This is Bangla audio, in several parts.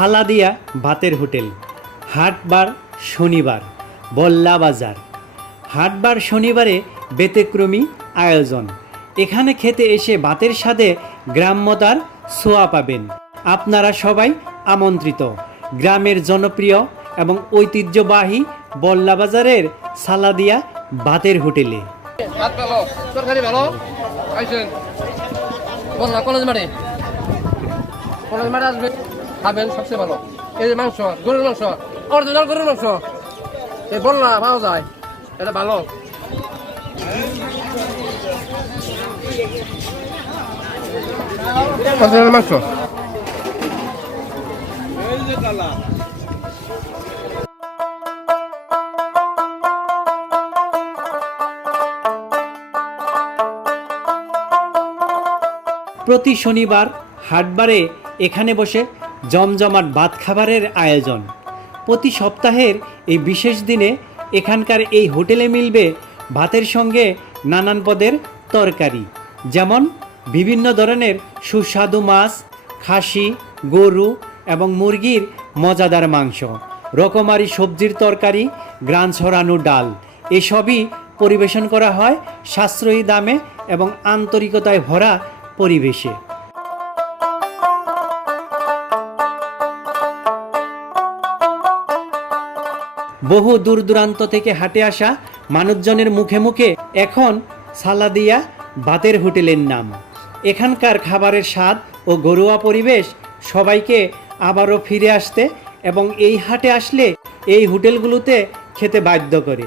সালাদিয়া ভাতের হোটেল, হাটবার শনিবার, বল্লা বাজার। হাটবার শনিবারে ব্যতিক্রমী আয়োজন। এখানে খেতে এসে ভাতের স্বাদে গ্রাম্যতার ছোঁয়া পাবেন। আপনারা সবাই আমন্ত্রিত গ্রামের জনপ্রিয় এবং ঐতিহ্যবাহী বল্লা বাজারের সালাদিয়া ভাতের হোটেলে। ভাত ভালো, তরকারি ভালো, খাইছেন বললা কলেজ মাঠে আসবে, খাবেন সবচেয়ে ভালো। এই যে মাংস, গরুর মাংস, অরিজিনাল গরুর মাংস, এই বললা পাওয়া যায়, এটা ভালো। অরিজিনাল মাংস। প্রতি শনিবার হাটবারে এখানে বসে জমজমাট ভাত খাবারের আয়োজন। প্রতি সপ্তাহের এই বিশেষ দিনে এখানকার এই হোটেলে মিলবে ভাতের সঙ্গে নানান পদের তরকারি, যেমন বিভিন্ন ধরনের সুস্বাদু মাছ, খাসি, গরু এবং মুরগির মজাদার মাংস, রকমারি সবজির তরকারি, গ্রান ছড়ানো ডাল। এসবই পরিবেশন করা হয় সাশ্রয়ী দামে এবং আন্তরিকতায় ভরা পরিবেশে। বহু দূর দূরান্ত থেকে হাটে আসা মানুষজনের মুখে মুখে এখন সালাদিয়া ভাতের হোটেলের নাম। এখানকার খাবারের স্বাদ ও ঘরোয়া পরিবেশ সবাইকে আবারও ফিরে আসতে এবং এই হাটে আসলে এই হোটেলগুলোতে খেতে বাধ্য করে।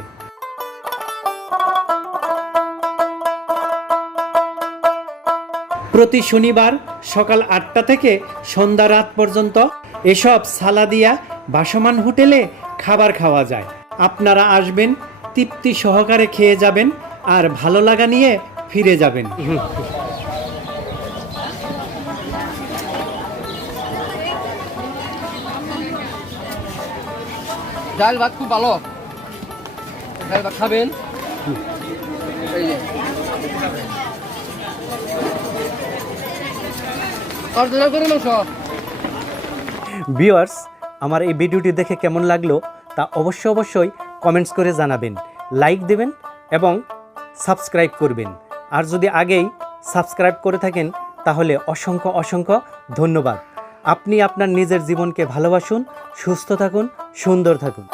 প্রতি শনিবার সকাল 8টা থেকে সন্ধ্যা রাত পর্যন্ত এসব সালাদিয়া ভাসমান হোটেলে খাবার খাওয়া যায়। আপনারা আসবেন, তৃপ্তি সহকারে খেয়ে যাবেন আর ভালো লাগা নিয়ে ফিরে যাবেন। ডাল ভাত খুব ভালো, ডাল ভাত খাবেন। এই যে অরিজিনাল গরুর মাংস। ভিউয়ার্স, আমার এই ভিডিওটি দেখে কেমন লাগলো তা অবশ্যই কমেন্টস করে জানাবেন, লাইক দেবেন এবং সাবস্ক্রাইব করবেন। আর যদি আগেই সাবস্ক্রাইব করে থাকেন তাহলে অসংখ্য ধন্যবাদ। আপনি আপনার নিজের জীবনকে ভালোবাসুন, সুস্থ থাকুন, সুন্দর থাকুন।